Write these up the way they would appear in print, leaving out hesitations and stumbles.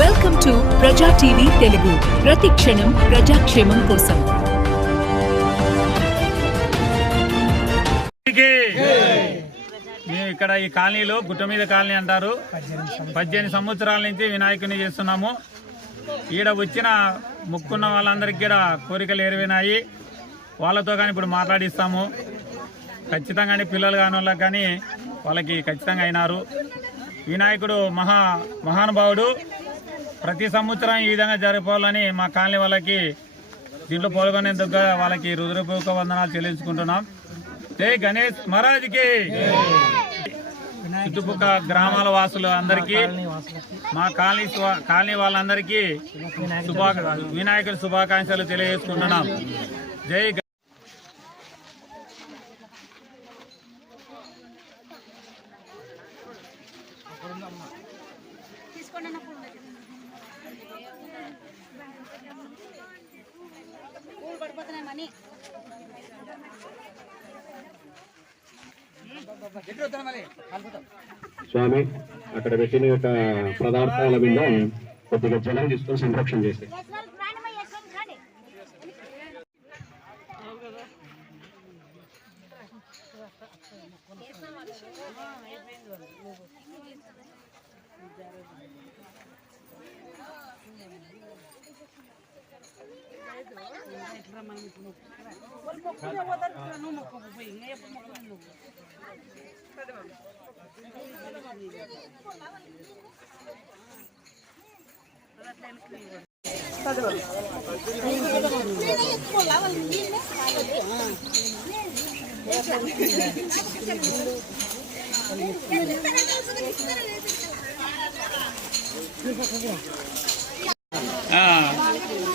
Welcome to ప్రజా TV Telugu. ప్రతి క్షణం ప్రజాక్షేమం కోసం. మేము ఇక్కడ ఈ కాలనీలో గుట్ట మీద కాలనీ అంటారు. 18 సంవత్సరాల నుంచి వినాయకుని చేస్తున్నాము. ఈడ వచ్చిన మొక్కున్న వాళ్ళందరికీ కూడా కోరికలు నెరవేరినాయి. వాళ్ళతో కానీ ఇప్పుడు మాట్లాడిస్తాము. ఖచ్చితంగానే పిల్లలు కాని వాళ్ళకి కానీ వాళ్ళకి ఖచ్చితంగా అయినారు. వినాయకుడు మహానుభావుడు. ప్రతి సంవత్సరం ఈ విధంగా జరపాలని మా కాలనీ వాళ్ళకి దీంట్లో పాల్గొనేందుకు వాళ్ళకి హృదయపూర్వక వందనాలు చెల్లించుకుంటున్నాం. జై గణేష్ మహారాజ్కి. చుట్టుపక్కల గ్రామాల వాసులు అందరికీ, మా కాలనీ వాళ్ళందరికీ వినాయకుడి శుభాకాంక్షలు తెలియజేసుకుంటున్నాం. జై స్వామి అక్కడ పెట్టిన యొక్క పదార్థాల మీద కొద్దిగా జలం తీసుకొని సంరక్షణ చేసి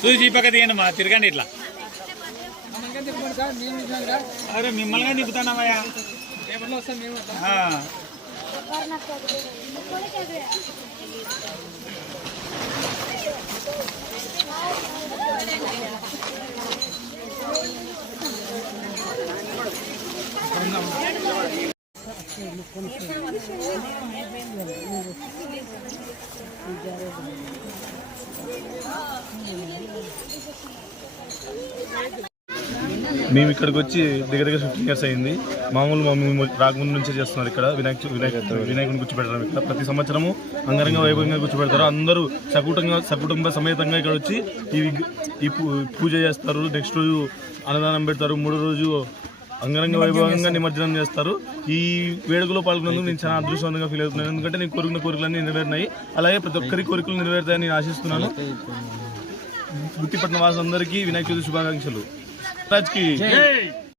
చూసి పక్క తీయండి. మా తిరగండి ఇట్లా. అరే మిమ్మల్ని దిగుతున్నామయ్యా. మేము ఇక్కడికి వచ్చి దగ్గర 15 years అయింది. మామూలు మేము రాకముందు నుంచే చేస్తున్నారు. ఇక్కడ వినాయకుని కూర్చోబెడతారు. ఇక్కడ ప్రతి సంవత్సరము అంగరంగ వైభవంగా కూర్చోబెడతారు. అందరూ సకుటుంబ సమేతంగా ఇక్కడ వచ్చి ఈ పూజ చేస్తారు. నెక్స్ట్ రోజు అన్నదానం పెడతారు. 3వ రోజు అంగరంగ వైభవంగా నిమజ్జనం చేస్తారు. ఈ వేడుకలో పాల్గొన్నందుకు నేను చాలా అదృష్టవంతంగా ఫీల్ అవుతున్నాను. ఎందుకంటే నేను కోరుకున్న కోరికలన్నీ నెరవేరినాయి. అలాగే ప్రతి ఒక్కరి కోరికలు నెరవేరుతాయని నేను ఆశిస్తున్నాను. గుత్తిపట్నం వాసులందరికీ వినాయక చవితి శుభాకాంక్షలు. రాజ్కి